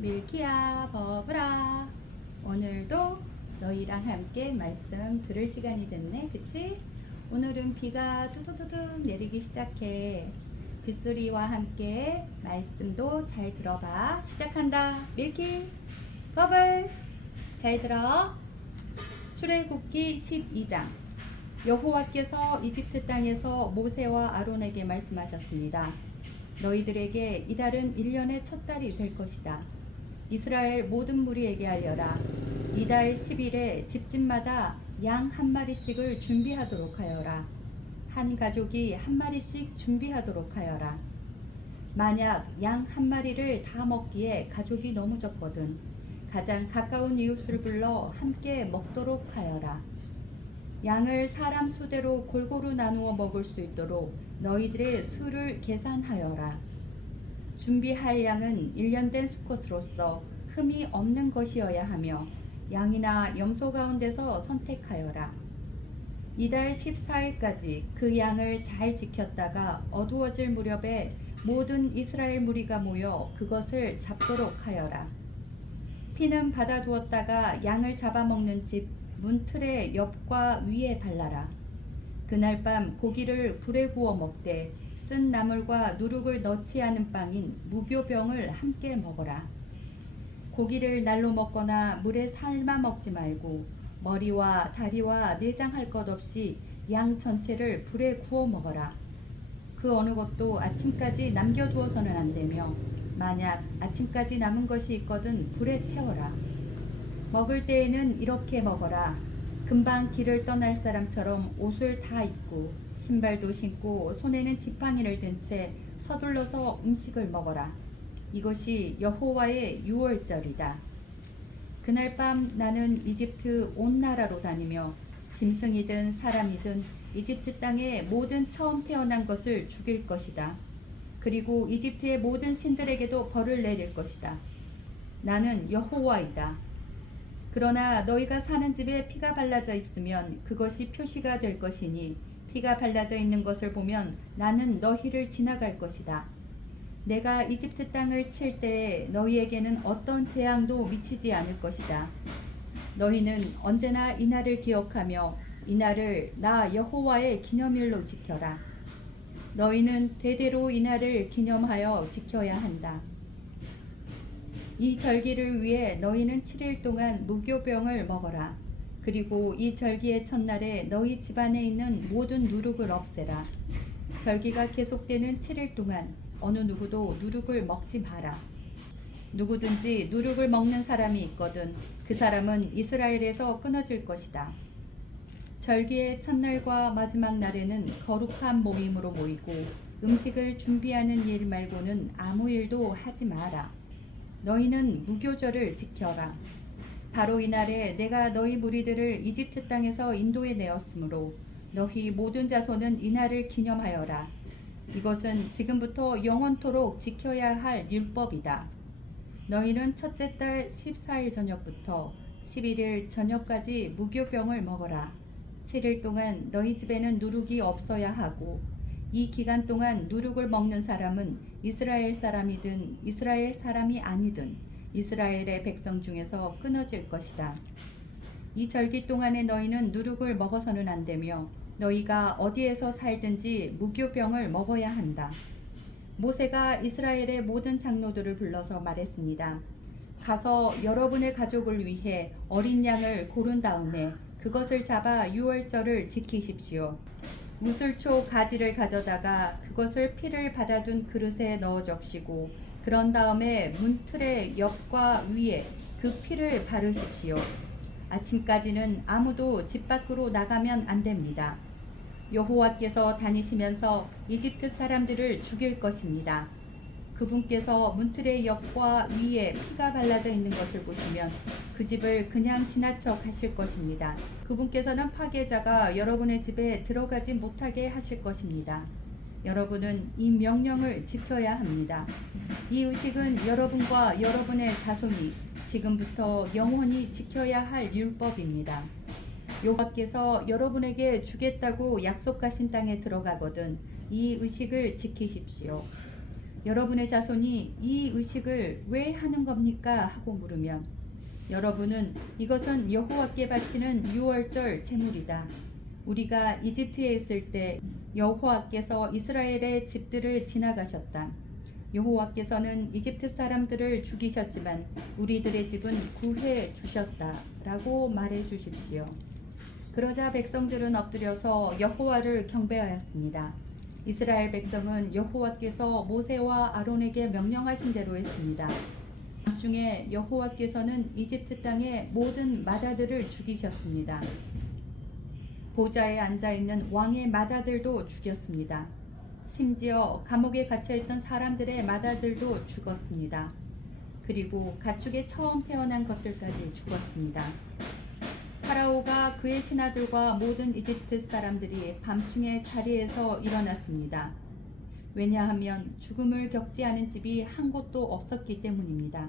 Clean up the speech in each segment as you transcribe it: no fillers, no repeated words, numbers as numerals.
밀키야 버브라. 오늘도 너희랑 함께 말씀 들을 시간이 됐네, 그치? 오늘은 비가 두두두둑 내리기 시작해. 빗소리와 함께 말씀도 잘 들어봐. 시작한다. 밀키 버블 잘 들어. 출애굽기 12장. 여호와께서 이집트 땅에서 모세와 아론에게 말씀하셨습니다. 너희들에게 이달은 1년의 첫 달이 될 것이다. 이스라엘 모든 무리에게 알려라. 이달 10일에 집집마다 양 한 마리씩을 준비하도록 하여라. 한 가족이 한 마리씩 준비하도록 하여라. 만약 양 한 마리를 다 먹기에 가족이 너무 적거든 가장 가까운 이웃을 불러 함께 먹도록 하여라. 양을 사람 수대로 골고루 나누어 먹을 수 있도록 너희들의 수를 계산하여라. 준비할 양은 1년 된 수컷으로서 흠이 없는 것이어야 하며 양이나 염소 가운데서 선택하여라. 이달 14일까지 그 양을 잘 지켰다가 어두워질 무렵에 모든 이스라엘 무리가 모여 그것을 잡도록 하여라. 피는 받아두었다가 양을 잡아먹는 집 문틀의 옆과 위에 발라라. 그날 밤 고기를 불에 구워 먹되 쓴 나물과 누룩을 넣지 않은 빵인 무교병을 함께 먹어라. 고기를 날로 먹거나 물에 삶아 먹지 말고 머리와 다리와 내장 할 것 없이 양 전체를 불에 구워 먹어라. 그 어느 것도 아침까지 남겨두어서는 안 되며 만약 아침까지 남은 것이 있거든 불에 태워라. 먹을 때에는 이렇게 먹어라. 금방 길을 떠날 사람처럼 옷을 다 입고 신발도 신고 손에는 지팡이를 든 채 서둘러서 음식을 먹어라. 이것이 여호와의 유월절이다. 그날 밤 나는 이집트 온 나라로 다니며 짐승이든 사람이든 이집트 땅의 모든 처음 태어난 것을 죽일 것이다. 그리고 이집트의 모든 신들에게도 벌을 내릴 것이다. 나는 여호와이다. 그러나 너희가 사는 집에 피가 발라져 있으면 그것이 표시가 될 것이니 피가 발라져 있는 것을 보면 나는 너희를 지나갈 것이다. 내가 이집트 땅을 칠 때에 너희에게는 어떤 재앙도 미치지 않을 것이다. 너희는 언제나 이 날을 기억하며 이 날을 나 여호와의 기념일로 지켜라. 너희는 대대로 이 날을 기념하여 지켜야 한다. 이 절기를 위해 너희는 7일 동안 무교병을 먹어라. 그리고 이 절기의 첫날에 너희 집안에 있는 모든 누룩을 없애라. 절기가 계속되는 7일 동안 어느 누구도 누룩을 먹지 마라. 누구든지 누룩을 먹는 사람이 있거든 그 사람은 이스라엘에서 끊어질 것이다. 절기의 첫날과 마지막 날에는 거룩한 모임으로 모이고 음식을 준비하는 일 말고는 아무 일도 하지 마라. 너희는 무교절을 지켜라. 바로 이날에 내가 너희 무리들을 이집트 땅에서 인도해 내었으므로 너희 모든 자손은 이날을 기념하여라. 이것은 지금부터 영원토록 지켜야 할 율법이다. 너희는 첫째 달 14일 저녁부터 11일 저녁까지 무교병을 먹어라. 7일 동안 너희 집에는 누룩이 없어야 하고 이 기간 동안 누룩을 먹는 사람은 이스라엘 사람이든 이스라엘 사람이 아니든 이스라엘의 백성 중에서 끊어질 것이다. 이 절기 동안에 너희는 누룩을 먹어서는 안 되며 너희가 어디에서 살든지 무교병을 먹어야 한다. 모세가 이스라엘의 모든 장로들을 불러서 말했습니다. 가서 여러분의 가족을 위해 어린 양을 고른 다음에 그것을 잡아 유월절을 지키십시오. 무슬초 가지를 가져다가 그것을 피를 받아둔 그릇에 넣어 적시고 그런 다음에 문틀의 옆과 위에 그 피를 바르십시오. 아침까지는 아무도 집 밖으로 나가면 안 됩니다. 여호와께서 다니시면서 이집트 사람들을 죽일 것입니다. 그분께서 문틀의 옆과 위에 피가 발라져 있는 것을 보시면 그 집을 그냥 지나쳐 가실 것입니다. 그분께서는 파괴자가 여러분의 집에 들어가지 못하게 하실 것입니다. 여러분은 이 명령을 지켜야 합니다. 이 의식은 여러분과 여러분의 자손이 지금부터 영원히 지켜야 할 율법입니다. 여호와께서 여러분에게 주겠다고 약속하신 땅에 들어가거든 이 의식을 지키십시오. 여러분의 자손이 이 의식을 왜 하는 겁니까? 하고 물으면 여러분은 이것은 여호와께 바치는 유월절 제물이다. 우리가 이집트에 있을 때 여호와께서 이스라엘의 집들을 지나가셨다. 여호와께서는 이집트 사람들을 죽이셨지만 우리들의 집은 구해 주셨다. 라고 말해 주십시오. 그러자 백성들은 엎드려서 여호와를 경배하였습니다. 이스라엘 백성은 여호와께서 모세와 아론에게 명령하신 대로 했습니다. 중에 여호와께서는 이집트 땅의 모든 맏아들을 죽이셨습니다. 보좌에 앉아있는 왕의 맏아들도 죽였습니다. 심지어 감옥에 갇혀있던 사람들의 맏아들도 죽었습니다. 그리고 가축에 처음 태어난 것들까지 죽었습니다. 파라오가 그의 신하들과 모든 이집트 사람들이 밤중에 자리에서 일어났습니다. 왜냐하면 죽음을 겪지 않은 집이 한 곳도 없었기 때문입니다.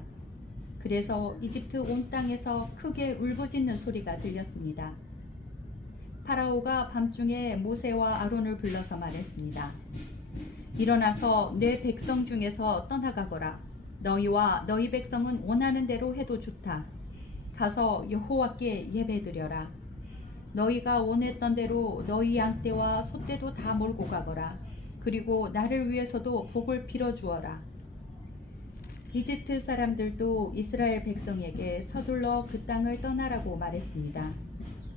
그래서 이집트 온 땅에서 크게 울부짖는 소리가 들렸습니다. 파라오가 밤중에 모세와 아론을 불러서 말했습니다. 일어나서 내 백성 중에서 떠나가거라. 너희와 너희 백성은 원하는 대로 해도 좋다. 가서 여호와께 예배드려라. 너희가 원했던 대로 너희 양떼와 소떼도 다 몰고 가거라. 그리고 나를 위해서도 복을 빌어주어라. 이집트 사람들도 이스라엘 백성에게 서둘러 그 땅을 떠나라고 말했습니다.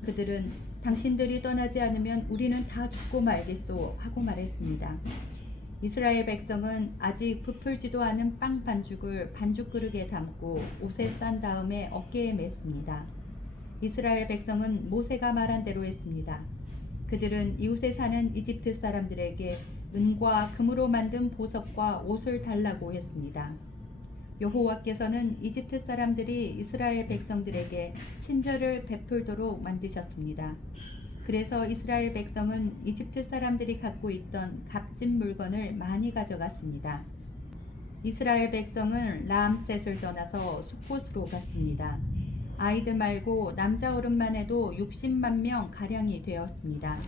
그들은 당신들이 떠나지 않으면 우리는 다 죽고 말겠소 하고 말했습니다. 이스라엘 백성은 아직 부풀지도 않은 빵 반죽을 반죽 그릇에 담고 옷에 싼 다음에 어깨에 맸습니다. 이스라엘 백성은 모세가 말한 대로 했습니다. 그들은 이웃에 사는 이집트 사람들에게 은과 금으로 만든 보석과 옷을 달라고 했습니다. 여호와께서는 이집트 사람들이 이스라엘 백성들에게 친절을 베풀도록 만드셨습니다. 그래서 이스라엘 백성은 이집트 사람들이 갖고 있던 값진 물건을 많이 가져갔습니다. 이스라엘 백성은 라암셋을 떠나서 숲곳으로 갔습니다. 아이들 말고 남자 어른만 해도 60만 명 가량이 되었습니다.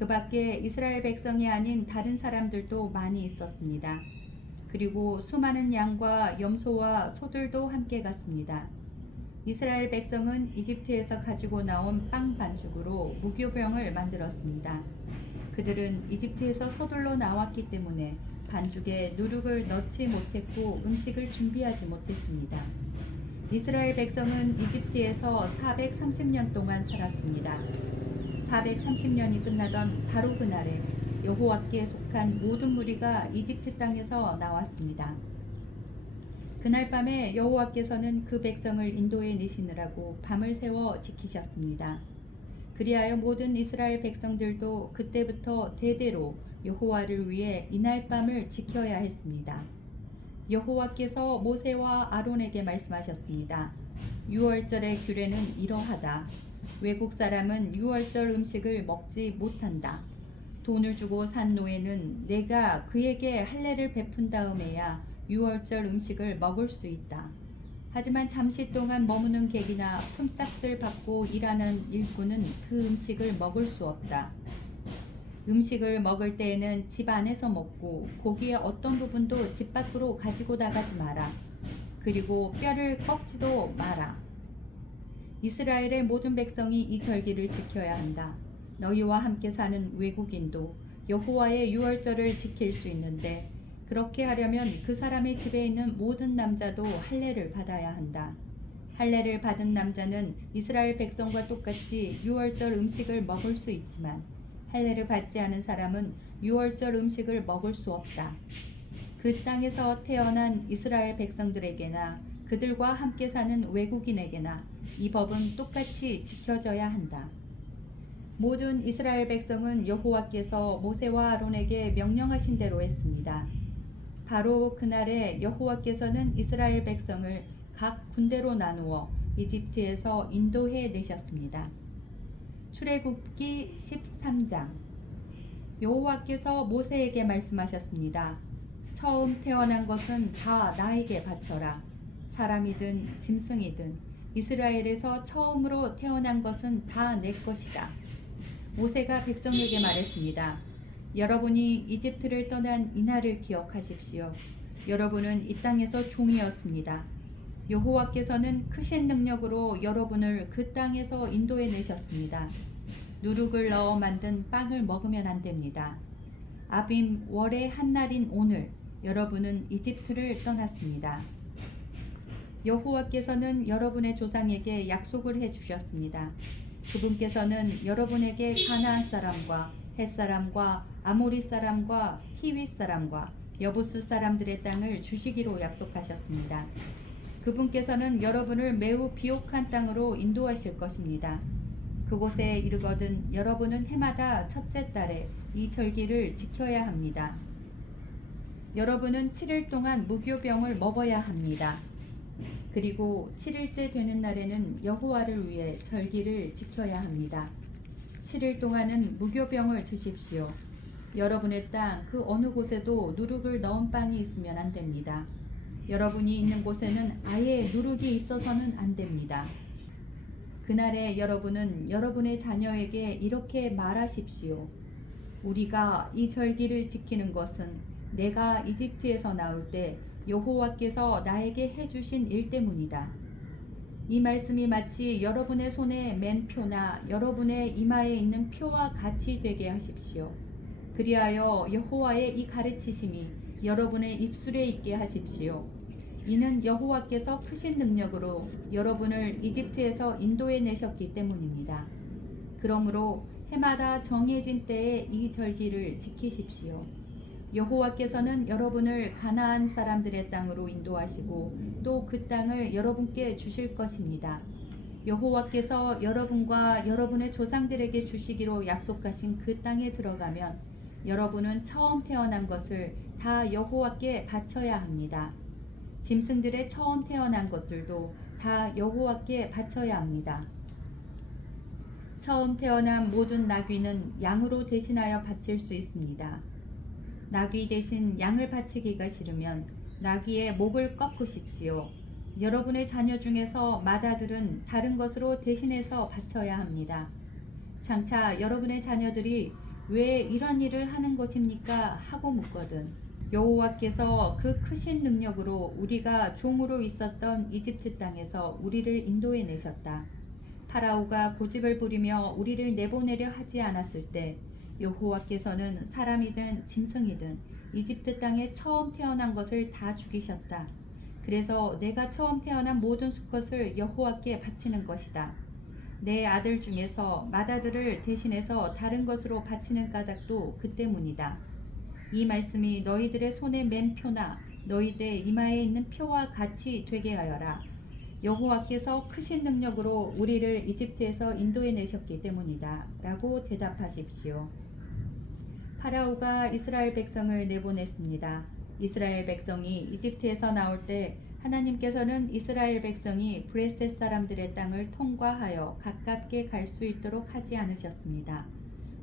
그 밖에 이스라엘 백성이 아닌 다른 사람들도 많이 있었습니다. 그리고 수많은 양과 염소와 소들도 함께 갔습니다. 이스라엘 백성은 이집트에서 가지고 나온 빵 반죽으로 무교병을 만들었습니다. 그들은 이집트에서 서둘러 나왔기 때문에 반죽에 누룩을 넣지 못했고 음식을 준비하지 못했습니다. 이스라엘 백성은 이집트에서 430년 동안 살았습니다. 430년이 끝나던 바로 그날에 여호와께 속한 모든 무리가 이집트 땅에서 나왔습니다. 그날 밤에 여호와께서는 그 백성을 인도해 내시느라고 밤을 새워 지키셨습니다. 그리하여 모든 이스라엘 백성들도 그때부터 대대로 여호와를 위해 이날 밤을 지켜야 했습니다. 여호와께서 모세와 아론에게 말씀하셨습니다. 유월절의 규례는 이러하다. 외국 사람은 유월절 음식을 먹지 못한다. 돈을 주고 산 노예는 내가 그에게 할례를 베푼 다음에야 유월절 음식을 먹을 수 있다. 하지만 잠시 동안 머무는 객이나 품삯을 받고 일하는 일꾼은 그 음식을 먹을 수 없다. 음식을 먹을 때에는 집 안에서 먹고 고기의 어떤 부분도 집 밖으로 가지고 나가지 마라. 그리고 뼈를 꺾지도 마라. 이스라엘의 모든 백성이 이 절기를 지켜야 한다. 너희와 함께 사는 외국인도 여호와의 유월절을 지킬 수 있는데 그렇게 하려면 그 사람의 집에 있는 모든 남자도 할례를 받아야 한다. 할례를 받은 남자는 이스라엘 백성과 똑같이 유월절 음식을 먹을 수 있지만 할례를 받지 않은 사람은 유월절 음식을 먹을 수 없다. 그 땅에서 태어난 이스라엘 백성들에게나 그들과 함께 사는 외국인에게나 이 법은 똑같이 지켜져야 한다. 모든 이스라엘 백성은 여호와께서 모세와 아론에게 명령하신 대로 했습니다. 바로 그날에 여호와께서는 이스라엘 백성을 각 군대로 나누어 이집트에서 인도해 내셨습니다. 출애굽기 13장. 여호와께서 모세에게 말씀하셨습니다. 처음 태어난 것은 다 나에게 바쳐라. 사람이든 짐승이든 이스라엘에서 처음으로 태어난 것은 다 내 것이다. 모세가 백성에게 말했습니다. 여러분이 이집트를 떠난 이날을 기억하십시오. 여러분은 이 땅에서 종이었습니다. 여호와께서는 크신 능력으로 여러분을 그 땅에서 인도해 내셨습니다. 누룩을 넣어 만든 빵을 먹으면 안 됩니다. 아빔 월의 한 날인 오늘 여러분은 이집트를 떠났습니다. 여호와께서는 여러분의 조상에게 약속을 해 주셨습니다. 그분께서는 여러분에게 가나안 사람과 헷 사람과 아모리 사람과 히윗 사람과 여부스 사람들의 땅을 주시기로 약속하셨습니다. 그분께서는 여러분을 매우 비옥한 땅으로 인도하실 것입니다. 그곳에 이르거든 여러분은 해마다 첫째 달에 이 절기를 지켜야 합니다. 여러분은 7일 동안 무교병을 먹어야 합니다. 그리고 7일째 되는 날에는 여호와를 위해 절기를 지켜야 합니다. 7일 동안은 무교병을 드십시오. 여러분의 땅 그 어느 곳에도 누룩을 넣은 빵이 있으면 안 됩니다. 여러분이 있는 곳에는 아예 누룩이 있어서는 안 됩니다. 그날에 여러분은 여러분의 자녀에게 이렇게 말하십시오. 우리가 이 절기를 지키는 것은 내가 이집트에서 나올 때 여호와께서 나에게 해주신 일 때문이다. 이 말씀이 마치 여러분의 손에 맨 표나 여러분의 이마에 있는 표와 같이 되게 하십시오. 그리하여 여호와의 이 가르치심이 여러분의 입술에 있게 하십시오. 이는 여호와께서 크신 능력으로 여러분을 이집트에서 인도해 내셨기 때문입니다. 그러므로 해마다 정해진 때에 이 절기를 지키십시오. 여호와께서는 여러분을 가나안 사람들의 땅으로 인도하시고 또 그 땅을 여러분께 주실 것입니다. 여호와께서 여러분과 여러분의 조상들에게 주시기로 약속하신 그 땅에 들어가면 여러분은 처음 태어난 것을 다 여호와께 바쳐야 합니다. 짐승들의 처음 태어난 것들도 다 여호와께 바쳐야 합니다. 처음 태어난 모든 나귀는 양으로 대신하여 바칠 수 있습니다. 나귀 대신 양을 바치기가 싫으면 나귀의 목을 꺾으십시오. 여러분의 자녀 중에서 맏아들은 다른 것으로 대신해서 바쳐야 합니다. 장차 여러분의 자녀들이 왜 이런 일을 하는 것입니까? 하고 묻거든 여호와께서 그 크신 능력으로 우리가 종으로 있었던 이집트 땅에서 우리를 인도해 내셨다. 파라오가 고집을 부리며 우리를 내보내려 하지 않았을 때 여호와께서는 사람이든 짐승이든 이집트 땅에 처음 태어난 것을 다 죽이셨다. 그래서 내가 처음 태어난 모든 수컷을 여호와께 바치는 것이다. 내 아들 중에서 맏아들을 대신해서 다른 것으로 바치는 까닭도 그 때문이다. 이 말씀이 너희들의 손에 맨 표나 너희들의 이마에 있는 표와 같이 되게 하여라. 여호와께서 크신 능력으로 우리를 이집트에서 인도해 내셨기 때문이다. 라고 대답하십시오. 파라오가 이스라엘 백성을 내보냈습니다. 이스라엘 백성이 이집트에서 나올 때 하나님께서는 이스라엘 백성이 브레셋 사람들의 땅을 통과하여 가깝게 갈 수 있도록 하지 않으셨습니다.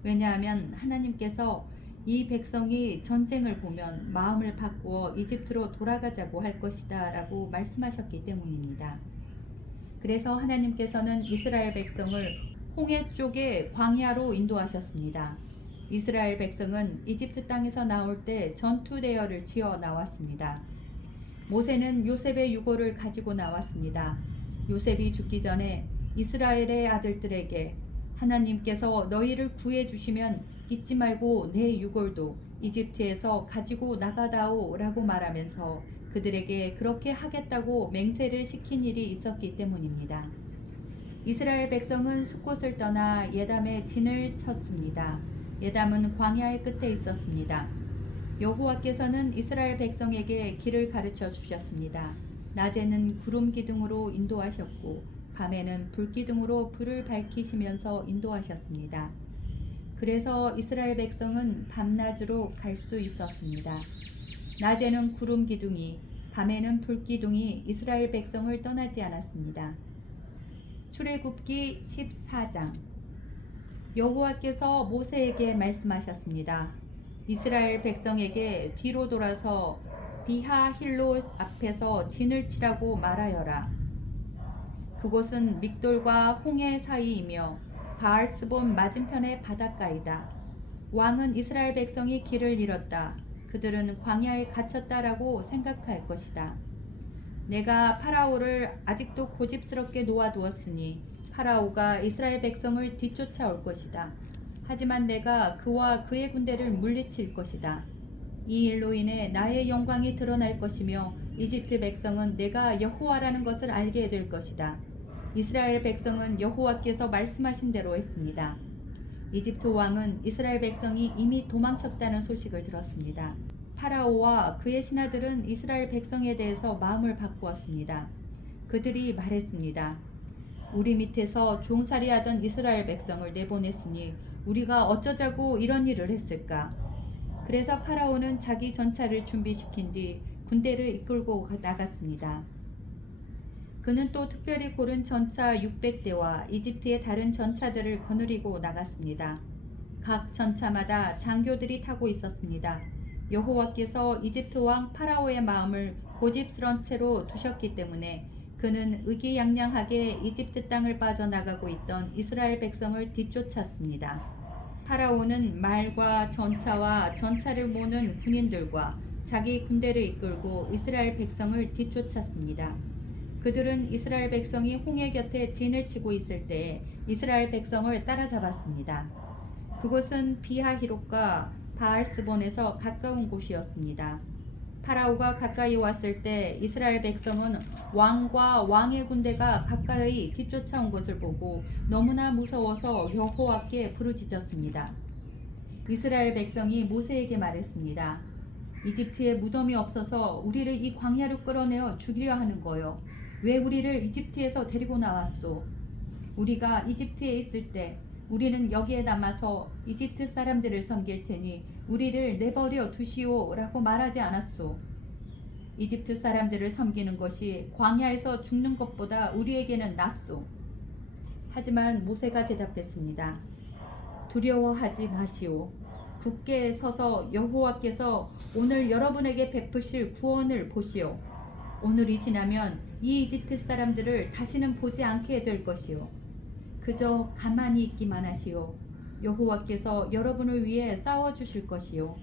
왜냐하면 하나님께서 이 백성이 전쟁을 보면 마음을 바꾸어 이집트로 돌아가자고 할 것이다 라고 말씀하셨기 때문입니다. 그래서 하나님께서는 이스라엘 백성을 홍해 쪽의 광야로 인도하셨습니다. 이스라엘 백성은 이집트 땅에서 나올 때 전투 대열을 지어 나왔습니다. 모세는 요셉의 유고를 가지고 나왔습니다. 요셉이 죽기 전에 이스라엘의 아들들에게 하나님께서 너희를 구해 주시면 잊지 말고 내 유골도 이집트에서 가지고 나가다오 라고 말하면서 그들에게 그렇게 하겠다고 맹세를 시킨 일이 있었기 때문입니다. 이스라엘 백성은 숫곳을 떠나 예담에 진을 쳤습니다. 예담은 광야의 끝에 있었습니다. 여호와께서는 이스라엘 백성에게 길을 가르쳐 주셨습니다. 낮에는 구름 기둥으로 인도하셨고 밤에는 불 기둥으로 불을 밝히시면서 인도하셨습니다. 그래서 이스라엘 백성은 밤낮으로 갈 수 있었습니다. 낮에는 구름 기둥이 밤에는 불 기둥이 이스라엘 백성을 떠나지 않았습니다. 출애굽기 14장 여호와께서 모세에게 말씀하셨습니다. 이스라엘 백성에게 뒤로 돌아서 비하힐로 앞에서 진을 치라고 말하여라. 그곳은 믹돌과 홍해 사이이며 바알스본 맞은편의 바닷가이다. 왕은 이스라엘 백성이 길을 잃었다. 그들은 광야에 갇혔다라고 생각할 것이다. 내가 파라오를 아직도 고집스럽게 놓아두었으니 파라오가 이스라엘 백성을 뒤쫓아올 것이다. 하지만 내가 그와 그의 군대를 물리칠 것이다. 이 일로 인해 나의 영광이 드러날 것이며 이집트 백성은 내가 여호와라는 것을 알게 될 것이다. 이스라엘 백성은 여호와께서 말씀하신 대로 했습니다. 이집트 왕은 이스라엘 백성이 이미 도망쳤다는 소식을 들었습니다. 파라오와 그의 신하들은 이스라엘 백성에 대해서 마음을 바꾸었습니다. 그들이 말했습니다. 우리 밑에서 종살이하던 이스라엘 백성을 내보냈으니 우리가 어쩌자고 이런 일을 했을까? 그래서 파라오는 자기 전차를 준비시킨 뒤 군대를 이끌고 나갔습니다. 그는 또 특별히 고른 전차 600대와 이집트의 다른 전차들을 거느리고 나갔습니다. 각 전차마다 장교들이 타고 있었습니다. 여호와께서 이집트 왕 파라오의 마음을 고집스런 채로 두셨기 때문에 그는 의기양양하게 이집트 땅을 빠져나가고 있던 이스라엘 백성을 뒤쫓았습니다. 파라오는 말과 전차와 전차를 모는 군인들과 자기 군대를 이끌고 이스라엘 백성을 뒤쫓았습니다. 그들은 이스라엘 백성이 홍해 곁에 진을 치고 있을 때 이스라엘 백성을 따라잡았습니다. 그곳은 비하히롯과 바알스본에서 가까운 곳이었습니다. 파라오가 가까이 왔을 때 이스라엘 백성은 왕과 왕의 군대가 가까이 뒤쫓아온 것을 보고 너무나 무서워서 여호와께 부르짖었습니다. 이스라엘 백성이 모세에게 말했습니다. 이집트에 무덤이 없어서 우리를 이 광야로 끌어내어 죽이려 하는 거요. 왜 우리를 이집트에서 데리고 나왔소? 우리가 이집트에 있을 때 우리는 여기에 남아서 이집트 사람들을 섬길 테니 우리를 내버려 두시오 라고 말하지 않았소. 이집트 사람들을 섬기는 것이 광야에서 죽는 것보다 우리에게는 낫소. 하지만 모세가 대답했습니다. 두려워하지 마시오. 굳게 서서 여호와께서 오늘 여러분에게 베푸실 구원을 보시오. 오늘이 지나면 이 이집트 사람들을 다시는 보지 않게 될 것이오. 그저 가만히 있기만 하시오. 여호와께서 여러분을 위해 싸워주실 것이요.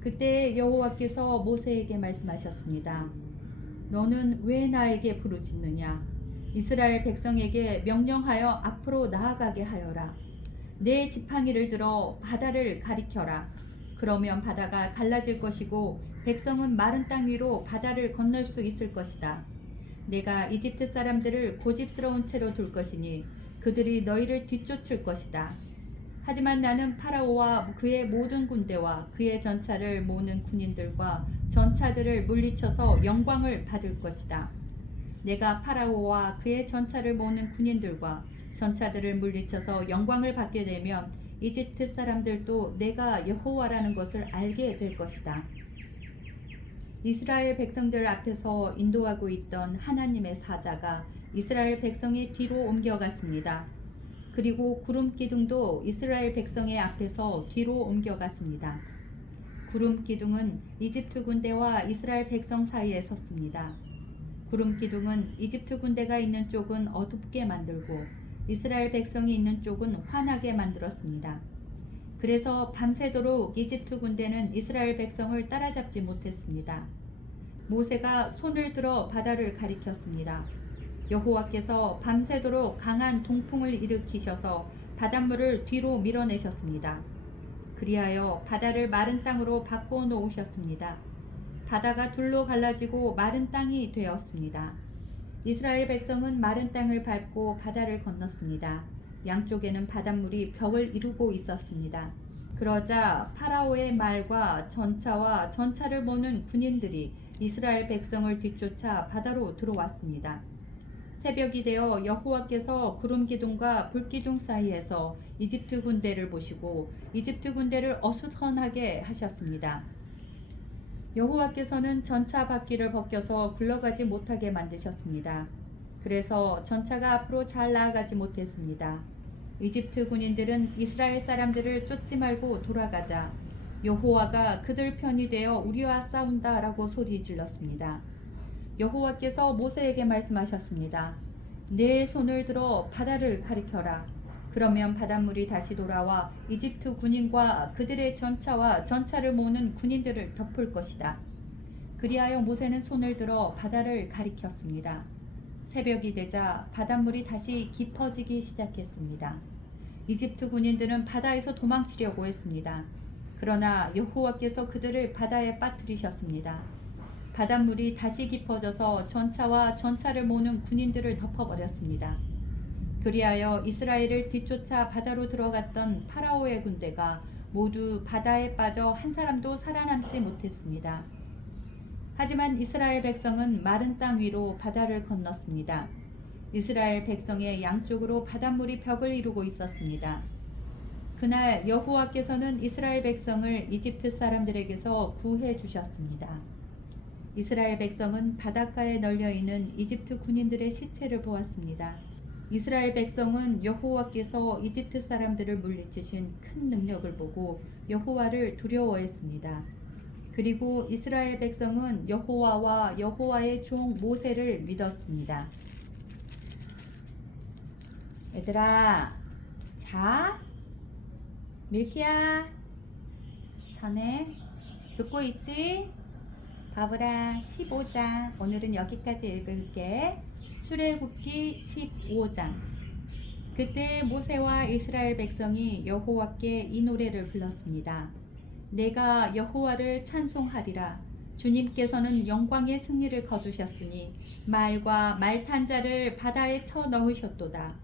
그때 여호와께서 모세에게 말씀하셨습니다. 너는 왜 나에게 부르짖느냐? 이스라엘 백성에게 명령하여 앞으로 나아가게 하여라. 내 지팡이를 들어 바다를 가리켜라. 그러면 바다가 갈라질 것이고 백성은 마른 땅 위로 바다를 건널 수 있을 것이다. 내가 이집트 사람들을 고집스러운 채로 둘 것이니 그들이 너희를 뒤쫓을 것이다. 하지만 나는 파라오와 그의 모든 군대와 그의 전차를 모으는 군인들과 전차들을 물리쳐서 영광을 받을 것이다. 내가 파라오와 그의 전차를 모으는 군인들과 전차들을 물리쳐서 영광을 받게 되면 이집트 사람들도 내가 여호와라는 것을 알게 될 것이다. 이스라엘 백성들 앞에서 인도하고 있던 하나님의 사자가 이스라엘 백성의 뒤로 옮겨갔습니다. 그리고 구름 기둥도 이스라엘 백성의 앞에서 뒤로 옮겨갔습니다. 구름 기둥은 이집트 군대와 이스라엘 백성 사이에 섰습니다. 구름 기둥은 이집트 군대가 있는 쪽은 어둡게 만들고 이스라엘 백성이 있는 쪽은 환하게 만들었습니다. 그래서 밤새도록 이집트 군대는 이스라엘 백성을 따라잡지 못했습니다. 모세가 손을 들어 바다를 가리켰습니다. 여호와께서 밤새도록 강한 동풍을 일으키셔서 바닷물을 뒤로 밀어내셨습니다. 그리하여 바다를 마른 땅으로 바꿔 놓으셨습니다. 바다가 둘로 갈라지고 마른 땅이 되었습니다. 이스라엘 백성은 마른 땅을 밟고 바다를 건넜습니다. 양쪽에는 바닷물이 벽을 이루고 있었습니다. 그러자 파라오의 말과 전차와 전차를 모는 군인들이 이스라엘 백성을 뒤쫓아 바다로 들어왔습니다. 새벽이 되어 여호와께서 구름 기둥과 불 기둥 사이에서 이집트 군대를 보시고 이집트 군대를 어수선하게 하셨습니다. 여호와께서는 전차 바퀴를 벗겨서 굴러가지 못하게 만드셨습니다. 그래서 전차가 앞으로 잘 나아가지 못했습니다. 이집트 군인들은 이스라엘 사람들을 쫓지 말고 돌아가자. 여호와가 그들 편이 되어 우리와 싸운다라고 소리 질렀습니다. 여호와께서 모세에게 말씀하셨습니다. 내 손을 들어 바다를 가리켜라. 그러면 바닷물이 다시 돌아와 이집트 군인과 그들의 전차와 전차를 모으는 군인들을 덮을 것이다. 그리하여 모세는 손을 들어 바다를 가리켰습니다. 새벽이 되자 바닷물이 다시 깊어지기 시작했습니다. 이집트 군인들은 바다에서 도망치려고 했습니다. 그러나 여호와께서 그들을 바다에 빠뜨리셨습니다. 바닷물이 다시 깊어져서 전차와 전차를 모는 군인들을 덮어버렸습니다. 그리하여 이스라엘을 뒤쫓아 바다로 들어갔던 파라오의 군대가 모두 바다에 빠져 한 사람도 살아남지 못했습니다. 하지만 이스라엘 백성은 마른 땅 위로 바다를 건넜습니다. 이스라엘 백성의 양쪽으로 바닷물이 벽을 이루고 있었습니다. 그날 여호와께서는 이스라엘 백성을 이집트 사람들에게서 구해 주셨습니다. 이스라엘 백성은 바닷가에 널려 있는 이집트 군인들의 시체를 보았습니다. 이스라엘 백성은 여호와께서 이집트 사람들을 물리치신 큰 능력을 보고 여호와를 두려워했습니다. 그리고 이스라엘 백성은 여호와와 여호와의 종 모세를 믿었습니다. 얘들아, 자, 밀키야, 자네 듣고 있지? 바브라 15장, 오늘은 여기까지 읽을게. 출애굽기 15장. 그때 모세와 이스라엘 백성이 여호와께 이 노래를 불렀습니다. 내가 여호와를 찬송하리라. 주님께서는 영광의 승리를 거두셨으니 말과 말 탄 자를 바다에 쳐 넣으셨도다.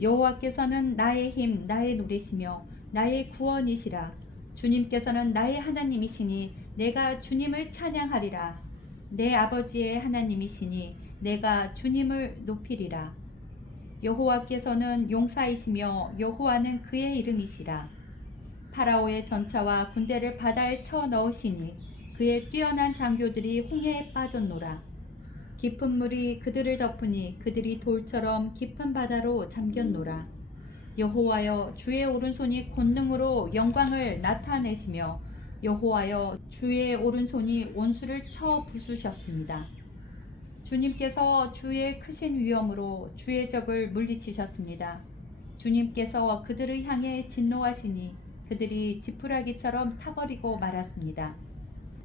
여호와께서는 나의 힘, 나의 노래시며 나의 구원이시라. 주님께서는 나의 하나님이시니 내가 주님을 찬양하리라. 내 아버지의 하나님이시니 내가 주님을 높이리라. 여호와께서는 용사이시며 여호와는 그의 이름이시라. 파라오의 전차와 군대를 바다에 쳐 넣으시니 그의 뛰어난 장교들이 홍해에 빠졌노라. 깊은 물이 그들을 덮으니 그들이 돌처럼 깊은 바다로 잠겼노라. 여호와여, 주의 오른손이 권능으로 영광을 나타내시며 여호와여, 주의 오른손이 원수를 쳐 부수셨습니다. 주님께서 주의 크신 위엄으로 주의 적을 물리치셨습니다. 주님께서 그들을 향해 진노하시니 그들이 지푸라기처럼 타버리고 말았습니다.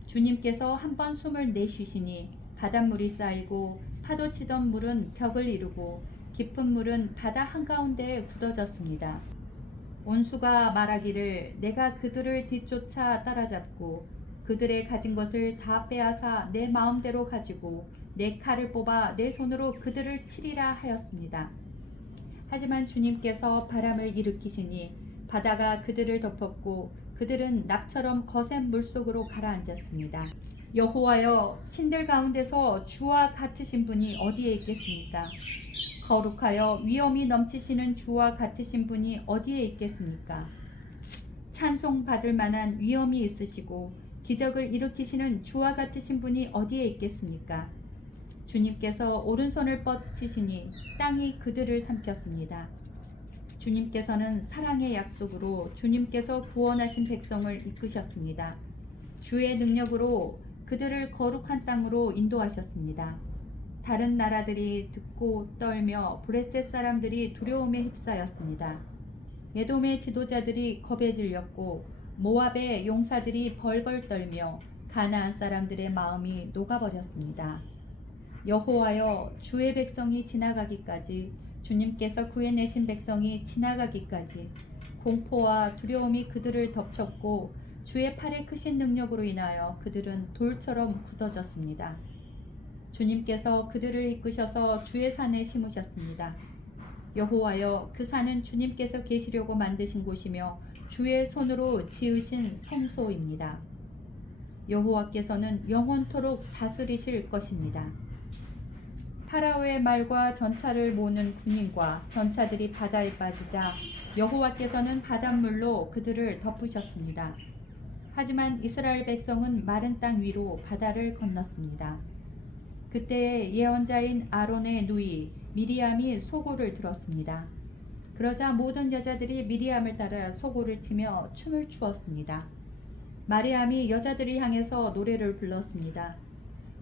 주님께서 한번 숨을 내쉬시니 바닷물이 쌓이고 파도치던 물은 벽을 이루고 깊은 물은 바다 한가운데에 굳어졌습니다. 원수가 말하기를 내가 그들을 뒤쫓아 따라잡고 그들의 가진 것을 다 빼앗아 내 마음대로 가지고 내 칼을 뽑아 내 손으로 그들을 치리라 하였습니다. 하지만 주님께서 바람을 일으키시니 바다가 그들을 덮었고 그들은 납처럼 거센 물속으로 가라앉았습니다. 여호와여, 신들 가운데서 주와 같으신 분이 어디에 있겠습니까? 거룩하여 위엄이 넘치시는 주와 같으신 분이 어디에 있겠습니까? 찬송 받을 만한 위엄이 있으시고 기적을 일으키시는 주와 같으신 분이 어디에 있겠습니까? 주님께서 오른손을 뻗치시니 땅이 그들을 삼켰습니다. 주님께서는 사랑의 약속으로 주님께서 구원하신 백성을 이끄셨습니다. 주의 능력으로 그들을 거룩한 땅으로 인도하셨습니다. 다른 나라들이 듣고 떨며 브레셋 사람들이 두려움에 휩싸였습니다. 에돔의 지도자들이 겁에 질렸고 모압의 용사들이 벌벌 떨며 가나안 사람들의 마음이 녹아버렸습니다. 여호와여, 주의 백성이 지나가기까지, 주님께서 구해내신 백성이 지나가기까지 공포와 두려움이 그들을 덮쳤고 주의 팔의 크신 능력으로 인하여 그들은 돌처럼 굳어졌습니다. 주님께서 그들을 이끄셔서 주의 산에 심으셨습니다. 여호와여, 그 산은 주님께서 계시려고 만드신 곳이며 주의 손으로 지으신 성소입니다. 여호와께서는 영원토록 다스리실 것입니다. 파라오의 말과 전차를 모는 군인과 전차들이 바다에 빠지자 여호와께서는 바닷물로 그들을 덮으셨습니다. 하지만 이스라엘 백성은 마른 땅 위로 바다를 건넜습니다. 그때 예언자인 아론의 누이 미리암이 소고를 들었습니다. 그러자 모든 여자들이 미리암을 따라 소고를 치며 춤을 추었습니다. 마리암이 여자들을 향해서 노래를 불렀습니다.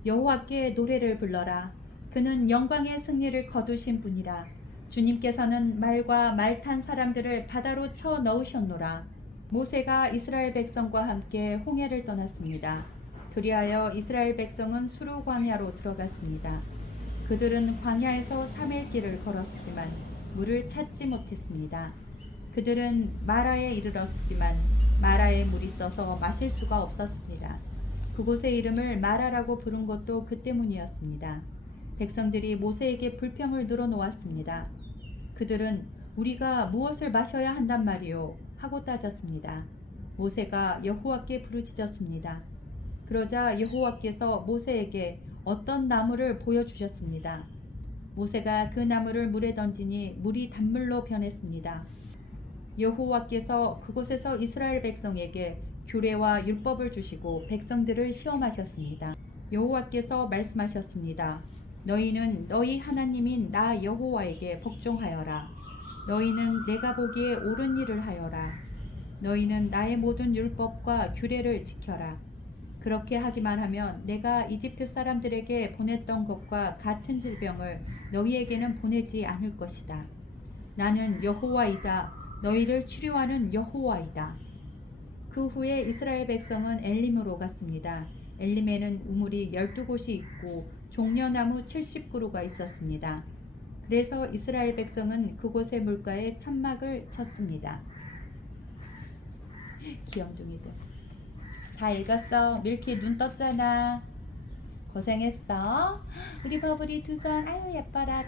여호와께 노래를 불러라. 그는 영광의 승리를 거두신 분이라. 주님께서는 말과 말 탄 사람들을 바다로 쳐 넣으셨노라. 모세가 이스라엘 백성과 함께 홍해를 떠났습니다. 그리하여 이스라엘 백성은 수르 광야로 들어갔습니다. 그들은 광야에서 3일 길을 걸었지만 물을 찾지 못했습니다. 그들은 마라에 이르렀지만 마라에 물이 써서 마실 수가 없었습니다. 그곳의 이름을 마라라고 부른 것도 그 때문이었습니다. 백성들이 모세에게 불평을 늘어놓았습니다. 그들은 우리가 무엇을 마셔야 한단 말이오? 하고 따졌습니다. 모세가 여호와께 부르짖었습니다. 그러자 여호와께서 모세에게 어떤 나무를 보여주셨습니다. 모세가 그 나무를 물에 던지니 물이 단물로 변했습니다. 여호와께서 그곳에서 이스라엘 백성에게 규례와 율법을 주시고 백성들을 시험하셨습니다. 여호와께서 말씀하셨습니다. 너희는 너희 하나님인 나 여호와에게 복종하여라. 너희는 내가 보기에 옳은 일을 하여라. 너희는 나의 모든 율법과 규례를 지켜라. 그렇게 하기만 하면 내가 이집트 사람들에게 보냈던 것과 같은 질병을 너희에게는 보내지 않을 것이다. 나는 여호와이다. 너희를 치료하는 여호와이다. 그 후에 이스라엘 백성은 엘림으로 갔습니다. 엘림에는 우물이 12곳이 있고 종려나무 70그루가 있었습니다. 그래서 이스라엘 백성은 그곳의 물가에 천막을 쳤습니다. 귀염둥이들. 다 읽었어. 밀키 눈 떴잖아. 고생했어. 우리 버블이 두 손 아유 예뻐라.